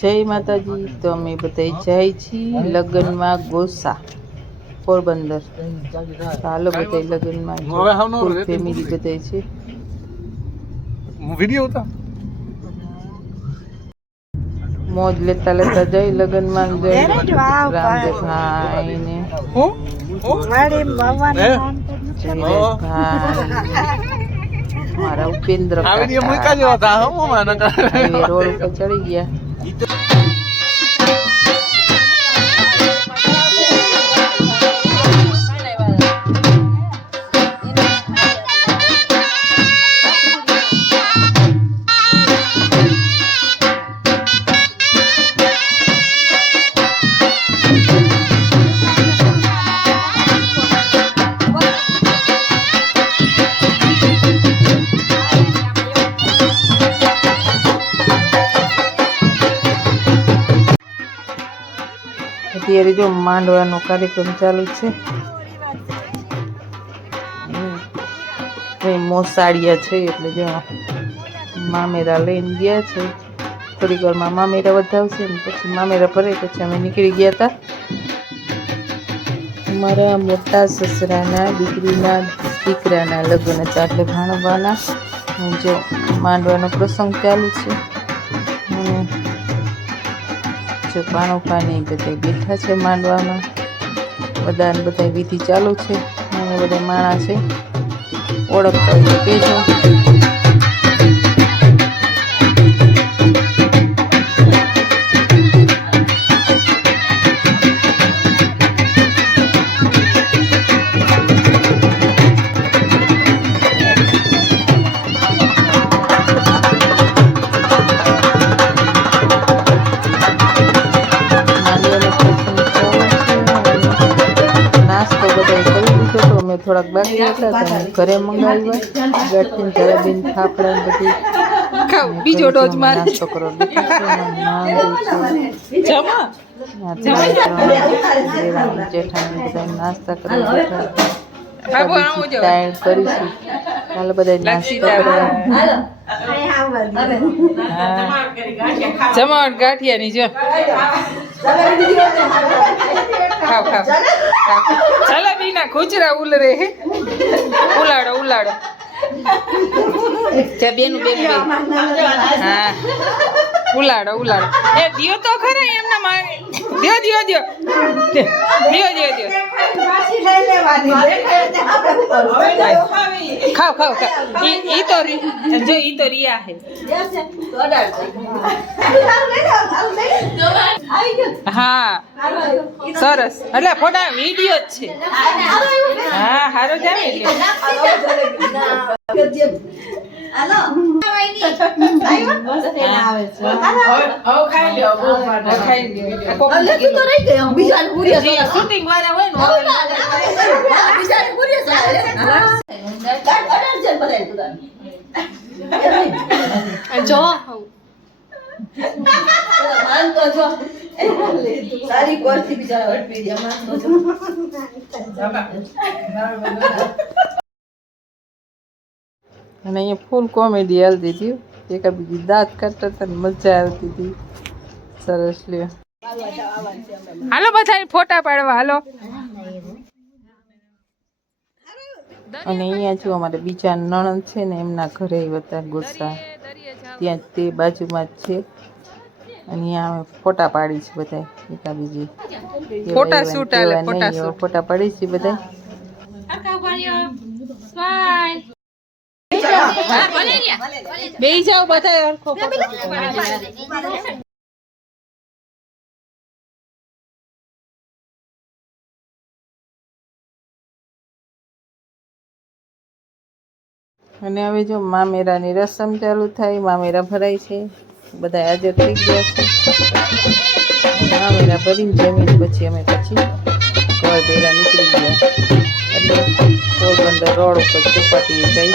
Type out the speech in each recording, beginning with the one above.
જય માતાજી। તો અમે બધા જાય છીએ લગ્નમાં ગોસા પોરબંદર। ચાલો બધા લગ્નમાં ફૂલ ફેમિલી બધા છે। વિડિયો હતા મોજ લેતા લેતા જઈ લગ્નમાં જઈ રામદેવભાઈ ને મારા ઉપેન્દ્ર રોડ ઉપર ચડી ગયા। અત્યારે જો માંડવાનો કાર્યક્રમ ચાલુ છે। મોસાળિયા છે એટલે જો મામેરા લઈને ગયા છે। થોડીક વારમાં મામેરા વધાવશે ને પછી મામેરા ભરે પછી અમે નીકળી ગયા હતા। અમારા મોટા સસરાના દીકરીના દીકરાના લગ્ન હતા એટલે ભાણવાના જો માંડવાનો પ્રસંગ ચાલુ છે। જો પાણી બધા બેઠા છે માંડવામાં બધા વિધિ ચાલુ છે। અને બધા માણા છે ઓળખતા હોય તો કહેજો। થોડાક બાકી હતા તો ઘરે મંગાવ્યા ગાંઠીને જલેબી ફાફડા ને બધી બીજો ડોઝ મારે નાસ્તો કરો જેઠાણી બધા નાસ્તા કરવા ટાઈમ કરીશું કાલે બધા નાસ્તો જમાવટ ગાંઠિયાની જો ખાવ ખાવ જલેબી ના ખુચરા ઉલરે હે ઉલાડો ઉલાડો જા બેનું હા ઉલાડો ઉલાડો એ દિયો તો ખરા એમના મારે દિયો દિયો દિયો દિયો દિયો દિયો ખાવ ખાવ ખાવ ઈ તો જો ઈ તો રિયા હે હા સરસ એટલે ફોટા વિડિયો જ છે હા હારો જામે શૂટિંગ વાળા હોય ને જો સારી કોર્સથી બિચારા હટવી દે અને અહીંયા ફૂલ કોમેડી હાલતી હતી એકા બીજી દાંત કાઢતા હતા મજા આવતી હતી સરસ લ્યો હાલો બધા ફોટા પાડવા હાલો। અને અહીંયા જો અમારે બીજા નણંદ છે ને એમના ઘરે હતા ગોસા ત્યાં તે બાજુમાં જ છે। અને અહીંયા અમે ફોટા પાડી છે બધા એકા બીજી ફોટા શૂટ આલે ફોટા પાડી છે બધા બેહી જાઓ બધા હરખો અને હવે જો મામેરાની રસમ ચાલુ થાય મામેરા ભરાય છે બધા હાજર થઈ ગયા છે। મામેરા ભરીને જમીને પછી અમે ઘર ભેગા નીકળી ગયા એટલે પોરબંદર રોડ ઉપર ચોપાટી જઈ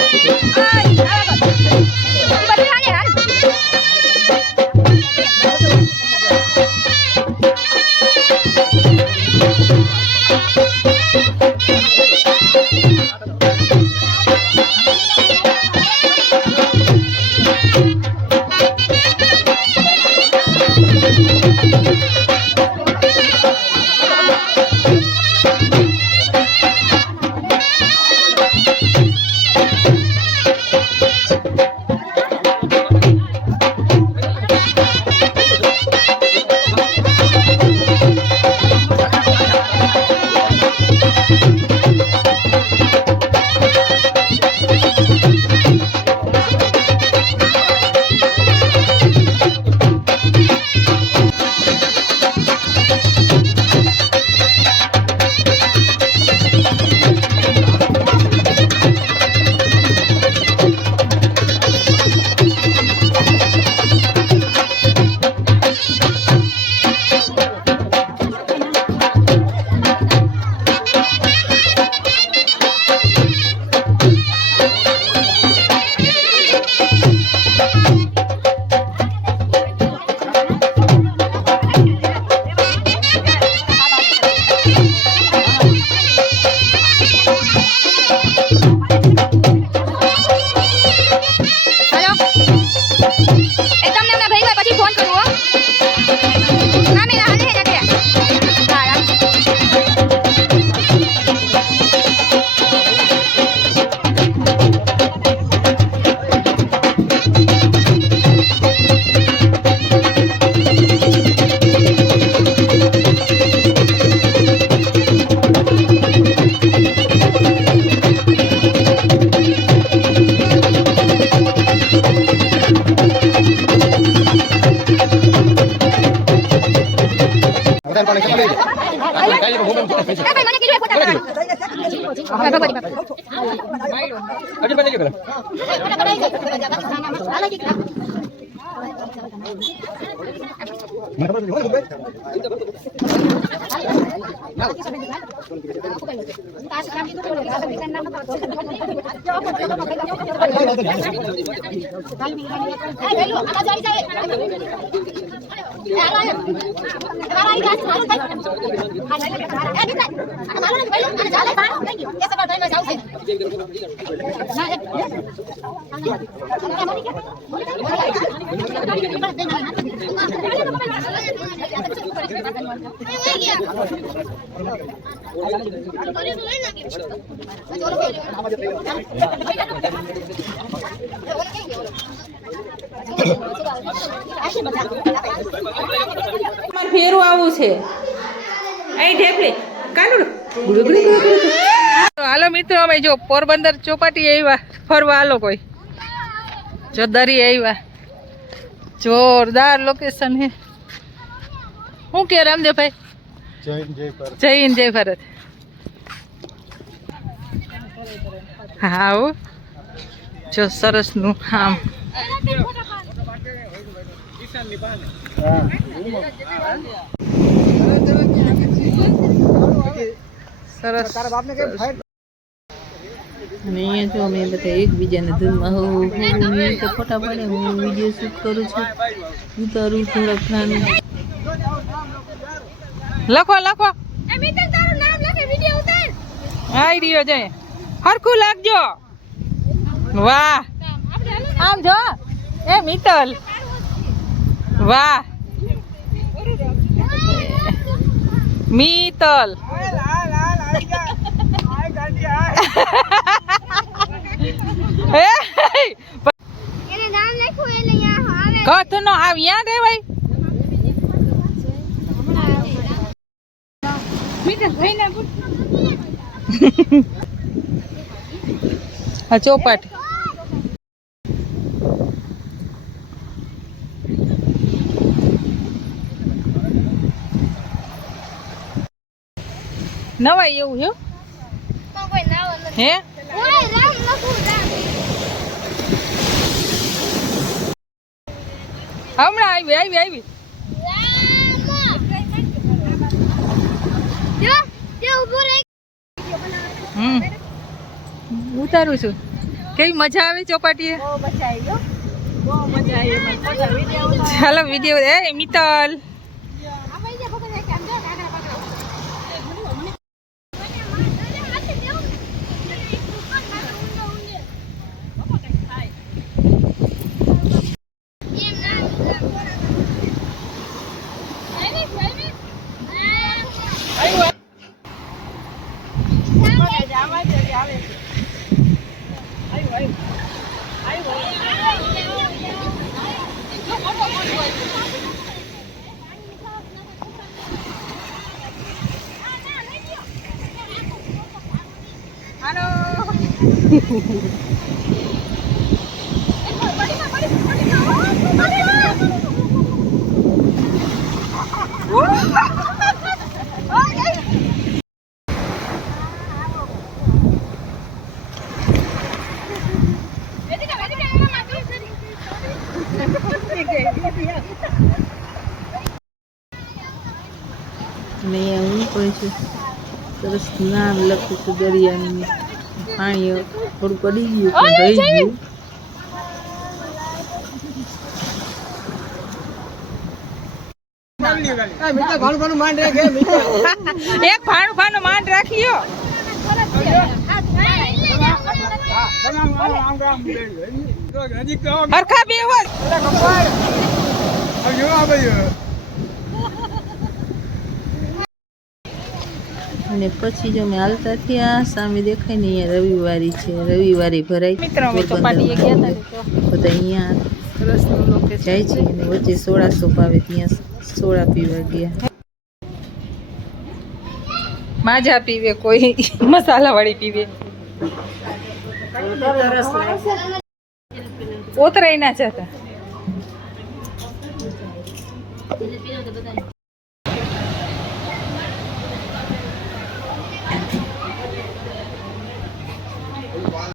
ફેરું આવું છે અહીં ઢેફલી કાનુડ હાલો મિત્રો અમે જો પોરબંદર ચોપાટી આવ્યા ફરવા હાલો કોઈ જો દરી આવ્યા જોરદાર લોકેશન હે શું કે રામદેવભાઈ જય હિન્દ જય ભારત હા જો સરસ નું આમ સરસ અને અહીંયા જો અમે બધા એકબીજાને ધૂનમાં હું ફોટા પાડે હું વિડીયો શૂટ કરું છું ઉતારું થોડાક ખાનું લખો લખો આઈ રહ્યો છે હરખું લાગજો વાહ આમ જો એ મિત્તલ વાહ મિત્તલ કથનો આવ યાદ હે ભાઈ હા ચોપાટી નવાય એવું હે હે હમણાં આવી આવી આવી ઉતારું છું કેવી મજા આવે ચોપાટીએ ચાલો વિડીયો એ મિત્તલ मैं હું કહું છું સરસ નામ લખું છું દરિયાનું પાણી થોડું પડી ગયું પણ રહી ગયું એક ભાણું ભાણું માંડ રાખ્યો હરખા બે અને પછી જો મેં હાલતા થયા સામે દેખાય ને અહીંયા રવિવારી છે રવિવારે ભરાય બધા અહીંયા જાય છે અને વચ્ચે સોડા સોપ આવે ત્યાં સોડા પીવા ગયા માજા પીવે કોઈ મસાલા વાળી પીવે ઓતરાઈ ના જતા